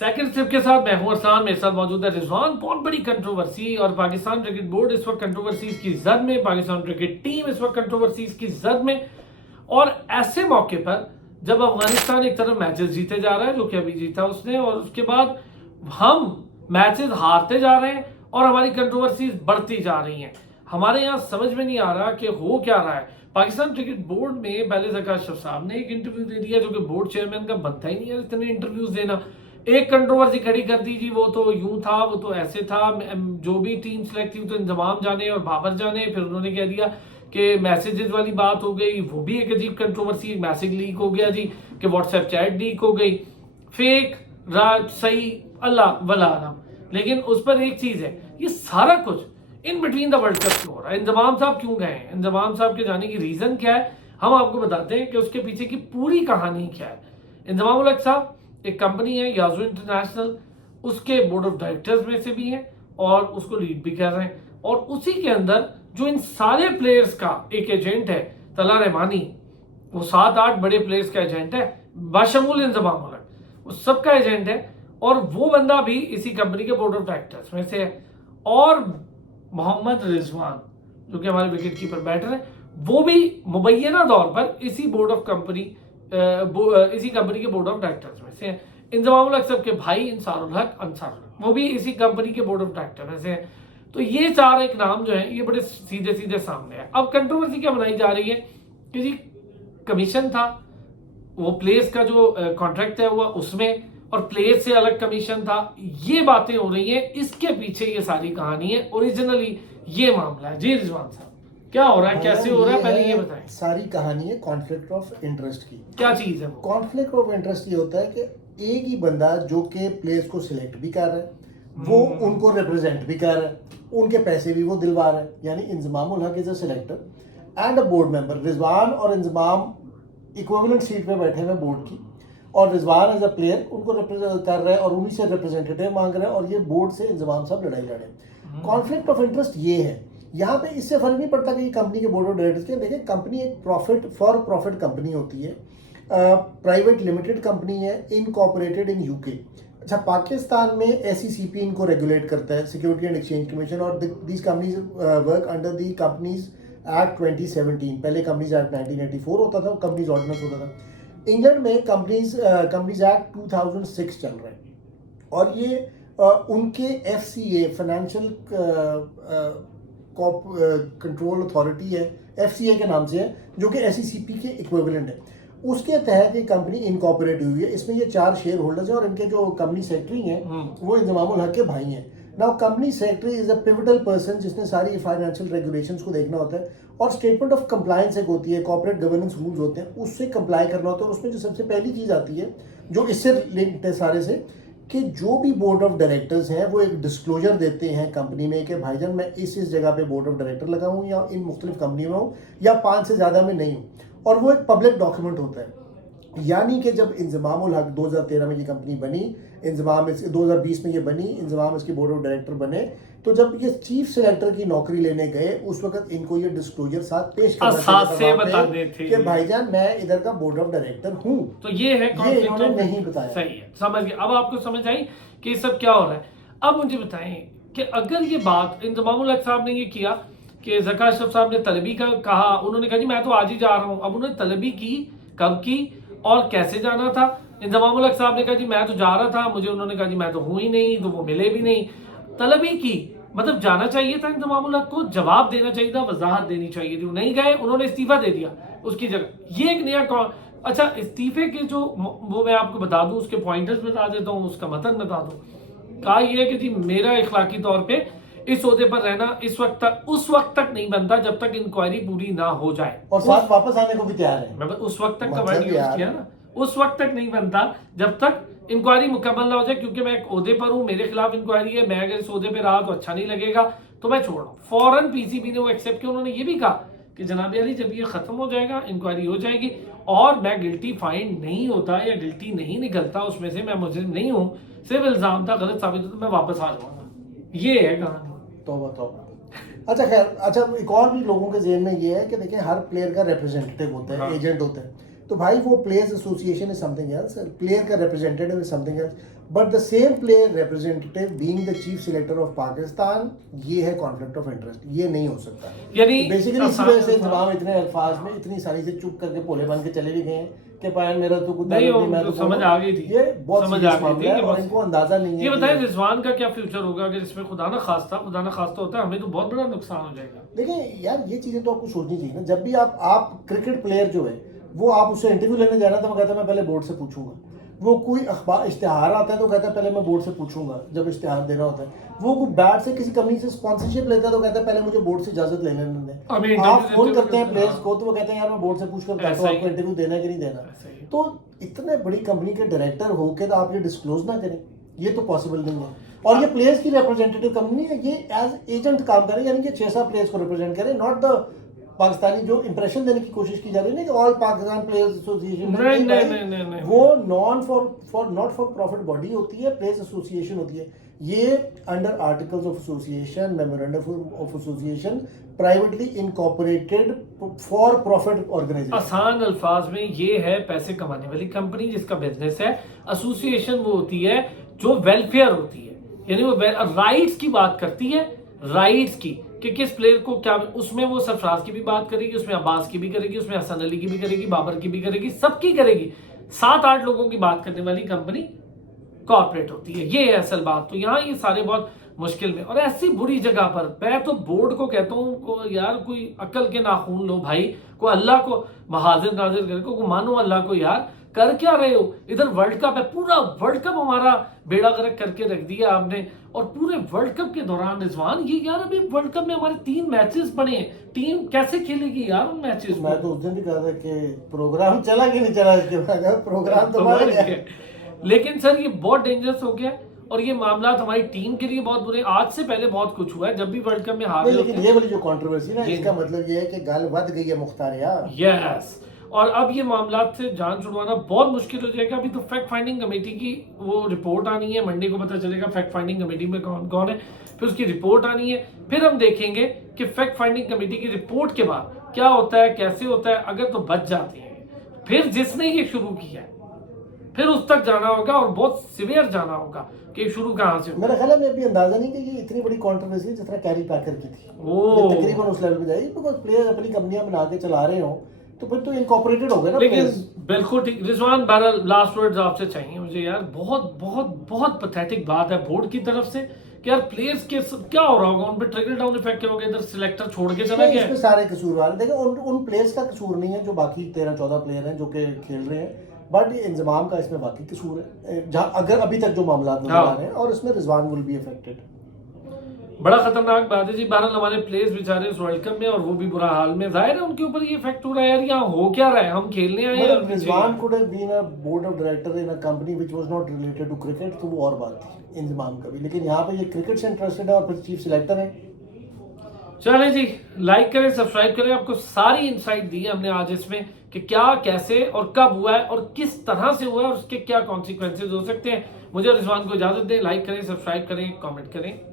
Second step के साथ मैं हूं अरसान, मेरे साथ मौजूद है रिजवान। बहुत बड़ी कंट्रोवर्सी और पाकिस्तान क्रिकेट बोर्ड इस वक्त कंट्रोवर्सीज की जद में, पाकिस्तान क्रिकेट टीम इस वक्त कंट्रोवर्सीज की जद में। और ऐसे मौके पर जब अफगानिस्तान एक तरफ मैचेस जीते जा रहा है, जो कि अभी जीता उसने, और उसके बाद हम मैचेस हारते जा रहे हैं और हमारी कंट्रोवर्सीज बढ़ती जा रही हैं। हमारे यहाँ समझ में नहीं आ रहा कि हो क्या रहा है। पाकिस्तान क्रिकेट बोर्ड में पहले ज़का अशरफ साहब ने एक इंटरव्यू दे दिया, जो कि बोर्ड चेयरमैन का बनता ही नहीं है इतने इंटरव्यूज देना। एक कंट्रोवर्सी खड़ी कर दी जी, वो तो यूं था, वो तो ऐसे था, जो भी टीम सेलेक्ट थी तो इंतजाम जाने और बाबर जाने। फिर उन्होंने कह दिया कि मैसेजेस वाली बात हो गई, वो भी एक अजीब कंट्रोवर्सी, मैसेज लीक हो गया जी, कि व्हाट्सएप चैट लीक हो गई, फेक राज सही अल्लाह वला आलम। लेकिन उस पर एक चीज है, ये सारा कुछ in between the world cup क्यों हो रहा है? इंजमाम साहब क्यों गए हैं? इंजमाम साहब के जाने की रीजन क्या है? हम आपको बताते हैं कि उसके पीछे की पूरी कहानी क्या है। इंजमाम उल हक साहब एक कंपनी है याजू इंटरनेशनल, उसके बोर्ड ऑफ डायरेक्टर्स में से भी हैं और उसको लीड भी कर रहे हैं। और उसी के अंदर जो इन सारे प्लेयर्स का एक एजेंट है तला रहमानी, वो 7-8 बड़े प्लेयर्स का एजेंट है, बाशमूल इंजमाम उल हक, वो सबका एजेंट है। और वो बंदा भी इसी कंपनी के बोर्ड ऑफ डायरेक्टर्स में से है। और मोहम्मद रिजवान जो कि हमारे विकेट कीपर बैटर हैं, वो भी मुबैना तौर पर इसी बोर्ड ऑफ कंपनी इसी कंपनी के बोर्ड ऑफ डायरेक्टर्स में से हैं। इंजमाम उल हक साहब के भाई इंसारुल हक अंसारुल हक, वो भी इसी कंपनी के बोर्ड ऑफ डायरेक्टर में से हैं। तो ये चार एक नाम जो है, ये बड़े सीधे सीधे सामने है। अब कंट्रोवर्सी क्या बनाई जा रही है कि जी कमीशन था, वो प्लेयर्स का जो कॉन्ट्रैक्ट है हुआ उसमें, और प्लेयर से अलग कमीशन था। ये बातें हो रही हैं, इसके पीछे ये सारी कहानी है, ओरिजिनली ये मामला है। जी रिजवान साहब, क्या हो रहा है, कैसे हो रहा है, पहले ये बताएं। सारी कहानी है कॉन्फ्लिक्ट ऑफ इंटरेस्ट की। क्या चीज है वो? कॉन्फ्लिक्ट ऑफ इंटरेस्ट ये होता है कि एक ही बंदा जो के प्लेयर्स को सिलेक्ट भी कर रहा है, वो उनको रिप्रेजेंट भी कर रहा है, उनके पैसे भी वो दिलवा रहा है। यानी Inzamam ul Haq is a selector and a board member. Rizwan और इंजमाम इक्विवेलेंट सीट पे बैठे हुए बोर्ड की, और रिजवान एज अ प्लेयर उनको रिप्रेजेंट कर रहे हैं और उन्हीं से रिप्रेजेंटेटिव मांग रहे हैं, और ये बोर्ड से इंजमाम साहब लड़ाई लड़े। कॉन्फ्लिक्ट ऑफ इंटरेस्ट ये है। यहाँ पे इससे फर्क नहीं पड़ता कि कंपनी के बोर्ड ऑफ डायरेक्टर्स के, देखिए कंपनी एक प्रॉफिट कंपनी होती है, प्राइवेट लिमिटेड कंपनी है, इनकॉर्पोरेटेड इन यूके। अच्छा, पाकिस्तान में SECP इनको रेगुलेट करता है, सिक्योरिटी एंड एक्सचेंज कमीशन, और these companies work under the companies act 2017। पहले कंपनीज एक्ट 1984 होता था, कंपनीज ऑर्डिनेंस होता था। इंग्लैंड में कंपनीज एक्ट 2006 चल रहा है, और ये उनके FCA फाइनेंशियल कंट्रोल अथॉरिटी है, FCA के नाम से है, जो कि SECP के इक्विवेलेंट है। उसके तहत ये कंपनी इनकॉर्पोरेट हुई है। इसमें ये 4 शेयर होल्डर्स हैं, और इनके जो कंपनी सेक्रेटरी हैं वो इंजमाम उल हक के भाई हैं। Now company secretary is a pivotal person, जिसने सारी फाइनेंशियल रेगुलेशंस को देखना होता है, और स्टेटमेंट ऑफ कंप्लायंस एक होती है, कॉर्पोरेट गवर्नेंस रूल्स होते हैं, उससे कंप्लाई करना होता है। और उसमें जो सबसे पहली चीज़ आती है, जो इससे लिंक्ड है सारे से, कि जो भी बोर्ड ऑफ डायरेक्टर्स हैं वो एक डिस्क्लोजर देते हैं कंपनी में कि भाईजान मैं इस जगह पे बोर्ड ऑफ डायरेक्टर लगा हूँ, या इन मुख्तलिफ कंपनी में हूँ, या 5 से ज़्यादा में नहीं हूँ। और वो एक पब्लिक डॉक्यूमेंट होता है। यानी कि जब इंजमाम उल हक 2013 में ये कंपनी बनी, इंजमाम 2020 में ये बनी, इंजमाम इसके बोर्ड ऑफ डायरेक्टर बने, तो जब ये चीफ सेलेक्टर की नौकरी लेने गए, उस वक्त इनको ये डिस्क्लोजर साथ पेश करना थे कि भाईजान मैं इधर का बोर्ड ऑफ डायरेक्टर हूँ। तो ये है, ये इन्होंने नहीं बताया। सही है, समझ गए। अब आपको समझ आई कि सब क्या हो रहा है। अब मुझे बताएं कि अगर ये बात इंजमाम उल हक साहब ने ये किया कि ज़का अशरफ साहब ने तलबी का कहा, उन्होंने कहा जी मैं तो आज ही जा रहा हूँ। अब उन्होंने तलबी की, कब की और कैसे जाना था? इंजमाम उल हक साहब ने कहा जी मैं तो जा रहा था, मुझे उन्होंने कहा जी मैं तो हूं ही नहीं, तो वो मिले भी नहीं। तलबी की मतलब जाना चाहिए था इंजमाम उल हक को, जवाब देना चाहिए था, वजाहत देनी चाहिए थी, नहीं गए, उन्होंने इस्तीफा दे दिया उसकी जगह। ये एक नया अच्छा, इस्तीफे के जो वो मैं आपको बता दूं, उसके पॉइंटर्स बता देता हूँ, उसका मतन बता दूं। कहा यह है कि जी मेरा इखलाकी तौर पे इस ओहदे पर रहना इस वक्त तक, उस वक्त तक नहीं बनता जब तक इंक्वायरी पूरी ना हो जाए, और साथ वापस आने को भी तैयार है। मैं उस वक्त तक का वर्ड यूज किया ना, उस वक्त तक नहीं बनता जब तक इंक्वायरी मुकम्मल ना हो जाए, क्योंकि मैं एक ओहदे पर हूं, मेरे खिलाफ इंक्वायरी है, मैं अगर इस ओहदे पे रहा तो अच्छा नहीं लगेगा, तो मैं छोड़ रहा हूं। फौरन PCB ने वो एक्सेप्ट किया। उन्होंने ये भी कहा कि जनाब अली जब ये खत्म हो जाएगा, इंक्वायरी हो जाएगी, और मैं गिल्टी फाइंड नहीं होता या गिल्टी नहीं निकलता उसमें से, मैं मुजरिम नहीं हूं, सिर्फ इल्जाम था, गलत साबित होता, तो मैं वापस आ जाऊंगा। ये है कहानी। तौबा। अच्छा खैर, अच्छा एक और भी लोगों के जेहन में ये है कि देखिए हर प्लेयर का रिप्रेजेंटेटिव होता है, एजेंट होता है। तो भाई वो players association is something else, player का representative is something else, but the same player representative being the chief selector of Pakistan, ये है कॉन्फ्लिक्ट ऑफ इंटरेस्ट, ये नहीं हो सकता। यानी बेसिकली इसी वजह से इंतजाम इतने अल्फाज में इतनी सारी से चुप करके भोले बन के चले भी गए हैं कि पायन मेरा तो कुछ नहीं, मैं तो तो समझ आ गई थी, ये बहुत समझ सीरियस आ गई मामला थी है कि और बस- इनको अंदाजा नहीं है ये कि- बताएं रिजवान का क्या फ्यूचर होगा अगर इसमें खुदा ना खास्ता होता है, हमें तो बहुत बड़ा नुकसान हो जाएगा। देखिए यार, ये चीजें तो आपको सोचनी चाहिए ना। जब भी आप क्रिकेट प्लेयर जो है वो आप उससे इंटरव्यू लेने जा रहे हैं तो वो कहता है मैं पहले बोर्ड से पूछूंगा। वो कोई अखबार इश्तिहार आता है तो कहता है पहले मैं बोर्ड से पूछूंगा, जब इश्तिहार दे रहा होता है। वो कोई बैट से किसी कंपनी से स्पॉन्सरशिप लेता है तो कहता है पहले मुझे बोर्ड से इजाजत लेने अभी दें। इंटरव्यू आप फोन देते करते हैं हुए- प्लेयर्स को तो वो कहते हैं यार मैं बोर्ड से पूछ कर बताता ऐसा हूँ ही- आपको इंटरव्यू देना है कि नहीं देना। ऐसा ही। तो इतने बड़ी कंपनी के डायरेक्टर होकर तो आप ये डिस्क्लोज ना करें, ये तो पॉसिबल नहीं है। और ये प्लेयर्स की रिप्रेजेंटेटिव कंपनी है, ये एज एजेंट काम करें, यानी कि 6-7 प्लेयर्स को रिप्रेजेंट करें, नॉट द पाकिस्तानी जो इंप्रेशन देने की कोशिश की जा रही है ना कि ऑल पाकिस्तान प्लेयर्स एसोसिएशन। नहीं। वो non not for profit body होती है, प्लेयर्स एसोसिएशन होती है। ये under articles of association, memorandum of association, privately incorporated for profit organisation. आसान अल्फाज में ये है पैसे कमाने वाली कंपनी जिसका बिजनेस है। एसोसिएशन वो होती है जो वेलफेयर होती है, यानी वो राइट्स की बात करती है, राइट्स की कि किस प्लेयर को क्या, उसमें वो सरफराज की भी बात करेगी, उसमें अब्बास की भी करेगी, उसमें हसन अली की भी करेगी, बाबर की भी करेगी, सबकी करेगी। 7-8 लोगों की बात करने वाली कंपनी कॉर्पोरेट होती है, ये है असल बात। तो यहाँ ये सारे बहुत मुश्किल में, और ऐसी बुरी जगह पर मैं तो बोर्ड को कहता हूँ यार कोई अकल के नाखून लो भाई, को अल्लाह को महाजिर नाजिर करके को मानो अल्लाह को। यार कर क्या रहे हो? इधर वर्ल्ड कप है, पूरा वर्ल्ड कप हमारा बेड़ा गर्क करके रख दिया आपने। और पूरे वर्ल्ड कप के दौरान रिजवान ये यार अभी वर्ल्ड कप में हमारे 3 मैचेस पड़े हैं, टीम कैसे खेलेगी यार उन मैचेस? मैं तो उस दिन भी कहा था कि प्रोग्राम चला कि नहीं चला, इसके बाद प्रोग्राम तो मार गया। लेकिन सर ये बहुत डेंजरस हो गया और ये मामला हमारी टीम के लिए बहुत बुरे। आज से पहले बहुत कुछ हुआ है जब भी वर्ल्ड कप में हार, लेकिन ये वाली जो कंट्रोवर्सी ना, इसका मतलब ये है कि गाल वध गई है मुख्तार यार। यस, और अब ये मामला से जान छुड़वाना बहुत मुश्किल हो जाएगा। अभी तो फैक्ट फाइंडिंग कमेटी की वो रिपोर्ट आनी है, मंडे को पता चलेगा फैक्ट फाइंडिंग कमेटी में कौन कौन है, फिर उसकी रिपोर्ट आनी है, फिर हम देखेंगे कि फैक्ट फाइंडिंग कमेटी की रिपोर्ट के बाद क्या होता है, कैसे होता है। अगर तो बच जाते हैं, फिर जिसने ये शुरू किया फिर उस तक जाना होगा और बहुत सीवियर जाना होगा कि शुरू कहाँ से। मेरा ख्याल है, मैं भी अंदाजा नहीं कि ये इतनी बड़ी कंट्रोवर्सी है जिस तरह कैरी पैकर की थी, ओह। ये तकरीबन उस लेवल पे जाएगी। बिकॉज प्लेयर अपनी कंपनियां बना के चला रहे हो तो फिर तो इनकॉर्पोरेटेड हो गए ना लेकिन players। बिल्कुल ठीक रिजवान, बहरहाल लास्ट वर्ड्स आपसे चाहिए मुझे यार। बहुत बहुत बहुत पैथेटिक बात है बोर्ड की तरफ से कि यार प्लेयर्स के क्या हो रहा होगा, उन पे ट्रिकल डाउन इफेक्ट क्या होगा, इधर सिलेक्टर छोड़ के चला गया। इसमें सारे कसूरवार देखिए, उन प्लेयर्स का कसूर नहीं है जो बाकी 13-14 प्लेयर हैं जो कि खेल रहे हैं, बट इंजमाम का इसमें बाकी कसूर है, जहाँ अगर अभी तक जो मामला नजर आ रहे हैं, और इसमें रिजवान विल बी अफेक्टेड। बड़ा खतरनाक बात है जी। बहरहाल हमारे प्लेयर्स बेचारे इस वर्ल्ड कप में, और वो भी बुरा हाल में, जाहिर है उनके ऊपर ये इफेक्ट हो रहा है यार। यहाँ हो क्या रहा है, हम खेलने आए हैं। Rizwan could have been a board of director in a company which was not related to cricket, तो वो और बात थी इंजमाम का भी। लेकिन यहाँ पे ये क्रिकेट से इंटरेस्टेड है और फिर चीफ सिलेक्टर है। चले जी, लाइक करें, सब्सक्राइब करें। आपको सारी इनसाइट दी है हमने आज इसमें कि क्या, कैसे और कब हुआ है और किस तरह से हुआ है और उसके क्या कॉन्सिक्वेंसेज हो सकते हैं। मुझे रिजवान को इजाजत दें, लाइक करें, सब्सक्राइब करें, कमेंट करें।